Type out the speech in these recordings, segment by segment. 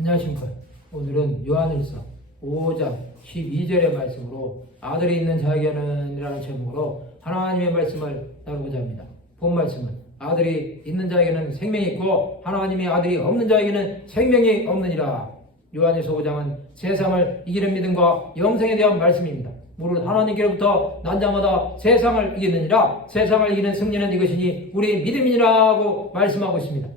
안녕하십니까. 오늘은 요한일서 5장 12절의 말씀으로 아들이 있는 자에게는 이라는 제목으로 하나님의 말씀을 나누고자 합니다. 본 말씀은 아들이 있는 자에게는 생명이 있고 하나님의 아들이 없는 자에게는 생명이 없느니라. 요한일서 5장은 세상을 이기는 믿음과 영생에 대한 말씀입니다. 무릇 하나님께로부터 난 자마다 세상을 이기느니라. 세상을 이기는 승리는 이것이니 우리 믿음이니라고 말씀하고 있습니다.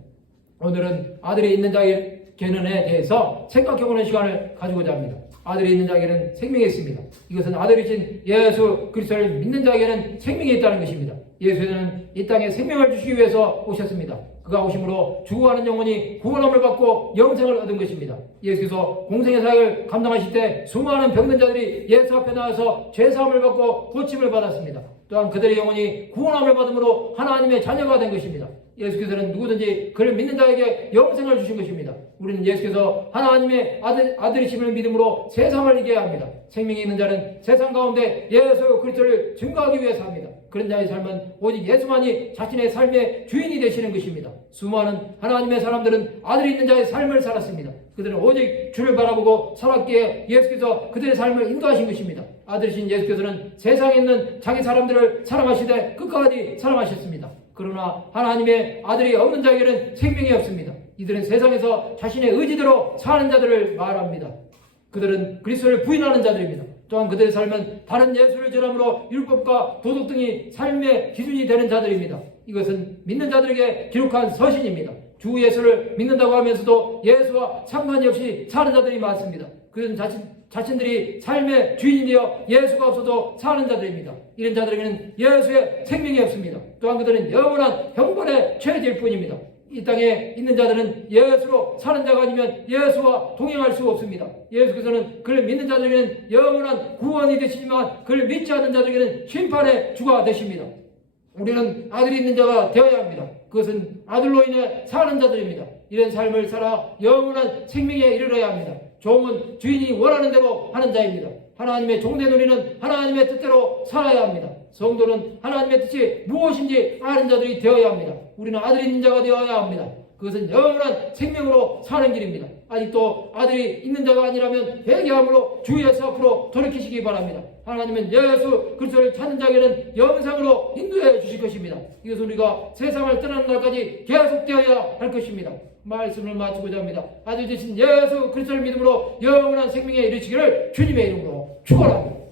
오늘은 아들이 있는 자에게는에 대해서 생각해보는 시간을 가지고자 합니다. 아들이 있는 자에게는 생명이 있습니다. 이것은 아들이신 예수 그리스도를 믿는 자에게는 생명이 있다는 것입니다. 예수는 이 땅에 생명을 주시기 위해서 오셨습니다. 그가 오심으로 죽어가는 영혼이 구원함을 받고 영생을 얻은 것입니다. 예수께서 공생의 사역을 감당하실 때 수많은 병든 자들이 예수 앞에 나와서 죄사함을 받고 고침을 받았습니다. 또한 그들의 영혼이 구원함을 받음으로 하나님의 자녀가 된 것입니다. 예수께서는 누구든지 그를 믿는 자에게 영생을 주신 것입니다. 우리는 예수께서 하나님의 아들이심을 믿음으로 세상을 이겨야 합니다. 생명이 있는 자는 세상 가운데 예수 그리스도를 증거하기 위해서 합니다. 그런 자의 삶은 오직 예수만이 자신의 삶의 주인이 되시는 것입니다. 수많은 하나님의 사람들은 아들이 있는 자의 삶을 살았습니다. 그들은 오직 주를 바라보고 살았기에 예수께서 그들의 삶을 인도하신 것입니다. 아들이신 예수께서는 세상에 있는 자기 사람들을 사랑하시되 끝까지 사랑하셨습니다. 그러나 하나님의 아들이 없는 자에게는 생명이 없습니다. 이들은 세상에서 자신의 의지대로 사는 자들을 말합니다. 그들은 그리스도를 부인하는 자들입니다. 또한 그들의 삶은 다른 예수를 전함으로 율법과 도덕 등이 삶의 기준이 되는 자들입니다. 이것은 믿는 자들에게 기록한 서신입니다. 주 예수를 믿는다고 하면서도 예수와 상관이 없이 사는 자들이 많습니다. 그들은 자신들이 삶의 주인이 되어 예수가 없어도 사는 자들입니다. 이런 자들에게는 예수의 생명이 없습니다. 또한 그들은 영원한 형벌에 처해질 뿐입니다. 이 땅에 있는 자들은 예수로 사는 자가 아니면 예수와 동행할 수 없습니다. 예수께서는 그를 믿는 자들에게는 영원한 구원이 되시지만 그를 믿지 않는 자들에게는 심판의 주가 되십니다. 우리는 아들이 있는 자가 되어야 합니다. 그것은 아들로 인해 사는 자들입니다. 이런 삶을 살아 영원한 생명에 이르러야 합니다. 종은 주인이 원하는 대로 하는 자입니다. 하나님의 종된 우리는 하나님의 뜻대로 살아야 합니다. 성도는 하나님의 뜻이 무엇인지 아는 자들이 되어야 합니다. 우리는 아들이 있는 자가 되어야 합니다. 그것은 영원한 생명으로 사는 길입니다. 아직도 아들이 있는 자가 아니라면 회개함으로 주 예수 앞으로 돌이키시기 바랍니다. 하나님은 예수 그리스도를 찾는 자에게는 영생으로 인도해 주실 것입니다. 이것은 우리가 세상을 떠나는 날까지 계속되어야 할 것입니다. 말씀을 마치고자 합니다. 아들 되신 예수 그리스도를 믿음으로 영원한 생명에 이르시기를 주님의 이름으로 축원합니다.